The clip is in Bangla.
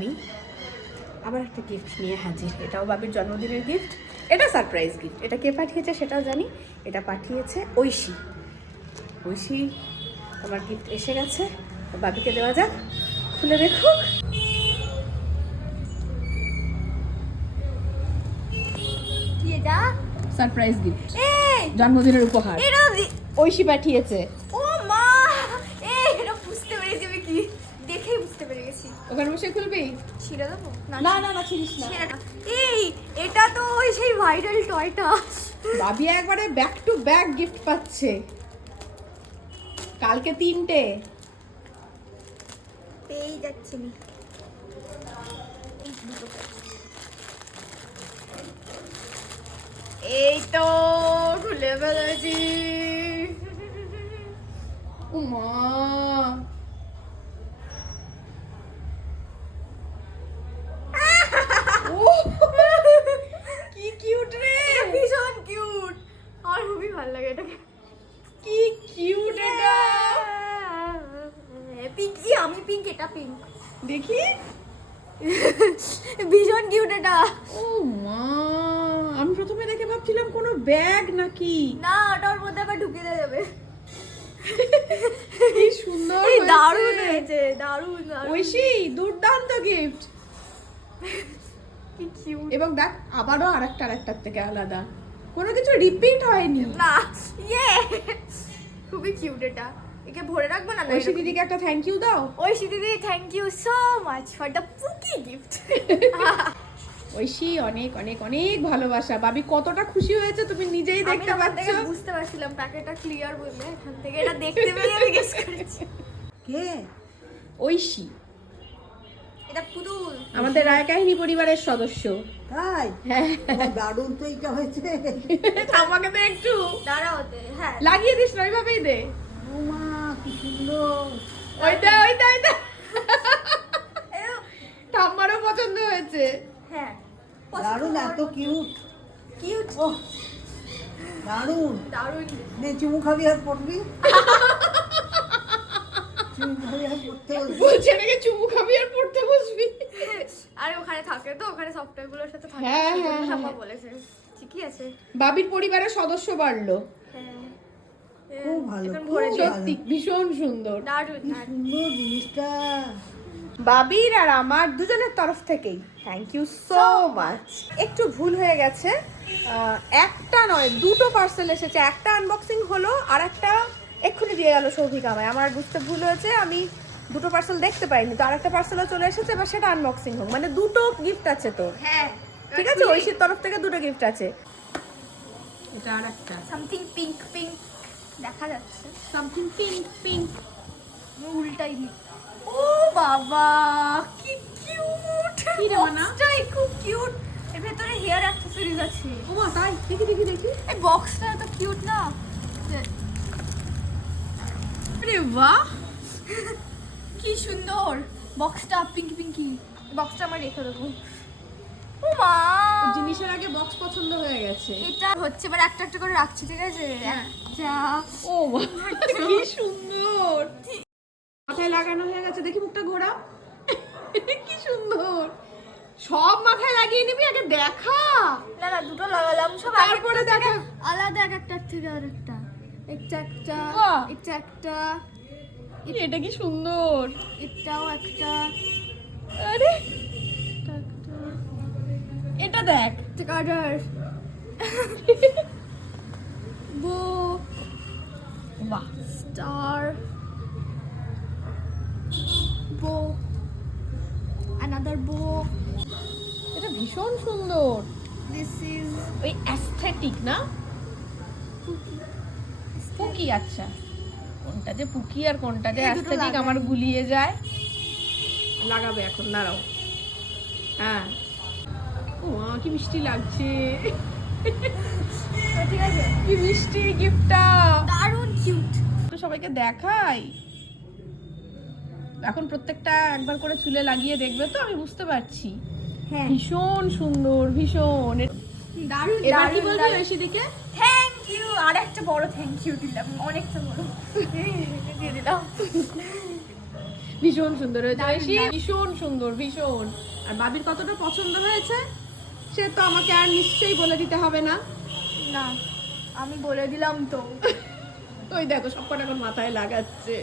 আমি আবার একটা গিফট নিয়ে হাজির। এটাও বাবির জন্মদিনের গিফট এটা সারপ্রাইজ গিফট এটা কে পাঠিয়েছে সেটাও জানি। এটা পাঠিয়েছে ঐশী। ঐশী তোমার গিফট এসে গেছে। বাবিকে দেওয়া যাক। খুলে দেখুক এটা? সারপ্রাইজ গিফট জন্মদিনের উপহার। ঐশী পাঠিয়েছে। ও মা এই এটা বুঝতে পেরেছি আমি কি দেখেই বুঝতে পেরে গেছি ওখানে বসে খুলবি? ছিঁড়ে দেবো? না না না ছিড়িস না। এই এটা তো ওই সেই ভাইরাল টয়টা বাবি একবারে ব্যাক টু ব্যাক গিফট পাচ্ছে। কালকে তিনটে। পেয়েই যাচ্ছে নি। এই তো খুলে ফেলেছি। উমা ও, কি কিউট রে এটা ভীষণ কিউট আমার খুবই ভালো লাগে এটাকে কি কিউট এটা। পিঙ্ক আমি পিঙ্ক এটা পিঙ্ক দেখি। ভীষণ কিউট এটা। ও মা আমি প্রথমে দেখে ভাবছিলাম কোনো ব্যাগ নাকি। না ওটা ওর মধ্যে আবার ঢুকে দেওয়া যাবে। কি সুন্দর এই দারুণ হয়েছে দারুণ ঐশী দুর্দান্ত গিফট এবং দেখ আবারও আরেকটা আরেকটার থেকে আলাদা। কোনো কিছু রিপিট হয়নি। খুবই কিউট এটা। একে ভরে রাখব না? ঐশী দিদিকে একটা থ্যাংক ইউ দাও। ওই দিদি thank you so much for the pookie gift Oishi অনেক অনেক অনেক ভালোবাসা। বাবি কতটা খুশি হয়েছে তুমি নিজেই দেখতে পাচ্ছ। আমি বুঝতে পারছিলাম প্যাকেটটা ক্লিয়ার বলে এখান থেকে এটা দেখতে পেয়ে আমি গেস করেছি। কে? ঐশী। এটা পুতুল। আমাদের রায় কাহিনী পরিবারের সদস্য। তাই? হ্যাঁ। দারুণ তো এইটা হয়েছে। আমাকে তো একটু। দাঁড়া ওতে হ্যাঁ। লাগিয়ে দিস না ওইভাবেই দে। ওমা কি সুন্দর। ওইটা ওইটা ওইটা এও- ঠাম্মারও পছন্দ হয়েছে। হ্যাঁ। দারুণ এত কিউট কিউট ও দারুণ। দারুণ। নে চুমু খাবি আর পড়বি চুমু খাবি আর পড়তে বলবি বলছে নাকি চুমু খাবি আর পড়তে বসবি? আরে ওখানে থাকে তো ওখানে সফটওয়্যারগুলোর সাথে থাকে হ্যাঁ, হ্যাঁ, হ্যাঁ। বলেছে। ঠিকই আছে। বাবির পরিবারের সদস্য বাড়লো। হ্যাঁ। খুব ভালো। সত্যি ভীষণ সুন্দর। সুন্দর জিনিসটা। বাবির আর আমার দুজনের তরফ থেকেই থ্যাংক ইউ সো মাচ একটু ভুল হয়ে গেছে। একটা নয় দুটো পার্সেল এসেছে। একটা আনবক্সিং হলো আর একটা এক্ষুনি দিয়ে গেল সৌভিক আমায়। আমার বুঝতে ভুল হয়েছে আমি দুটো পার্সেল দেখতে পাইনি। তো আরেকটা পার্সেলও চলে এসেছে এবার সেটা আনবক্সিং হোক। মানে দুটো গিফট আছে তো। হ্যাঁ ঠিক আছে? ঐশীর তরফ থেকে দুটো গিফট আছে। এটা আর একটা সামথিং পিঙ্ক পিঙ্ক দেখা যাচ্ছে। সামথিং পিঙ্ক পিঙ্ক উল্টাই নি ও বাবা কি কিউট কি রে মানা? খুব কিউট এর ভেতরে হেয়ার অ্যাকসেসরিজ আছে। ওমা তাই? দেখি দেখি দেখি। এই বক্সটা এত কিউট না। আরে বাহ! কি সুন্দর! বক্সটা পিঙ্কি পিঙ্কি বক্সটা আমার রেখে দেবো। মা! জিনিসের আগে বক্স পছন্দ হয়ে গেছে। এটা হচ্ছে এবার একটা একটা করে রাখছি ঠিক আছে? হ্যাঁ। একটা। ও কি সুন্দর! মাথায় লাগানো হয়ে গেছে। দেখি মুখটা ঘোরা কি সুন্দর! সব মাথায় লাগিয়ে নিবি আগে দেখা। না না দুটো লাগালাম। সব তারপরে দেখা। আলাদা এক একটার থেকে আর একটা একটা একটা বাহ। এটা একটা এটা কি সুন্দর? এটাও একটা। আরে! এটা একটা এটা দেখ কাটার। বো। বাহ। star bow another bow এটা ভীষণ সুন্দর। This is ওই অ্যাস্থেটিক না? পুকি আচ্ছা? কোনটা যে পুকি আর কোনটা যে অ্যাস্থেটিক আমার গুলিয়ে যায়। লাগাবে এখন দাঁড়াও। হ্যাঁ। ও কি মিষ্টি লাগছে। ঠিক আছে। কি মিষ্টি গিফটটা দারুণ কিউট তো সবাইকে দেখাই। এখন প্রত্যেকটা একবার করে চুলে লাগিয়ে দেখবে তো আমি বুঝতে পারছি। হ্যাঁ। ভীষণ সুন্দর ভীষণ। দারুণ এবার কি বলবি ঐশীদিকে থ্যাংক ইউ আর একটা বড় থ্যাংক ইউ দিলাম অনেকটা বড়। দিয়ে দিলাম। ভীষণ সুন্দর হয়েছে। ভীষণ সুন্দর ভীষণ। আর বাবির কতটা পছন্দ হয়েছে সে তো আমাকে আর নিশ্চয়ই বলে দিতে হবে না। না আমি বলে দিলাম তো। ওই দেখো সবকটা এখন মাথায় লাগাচ্ছে।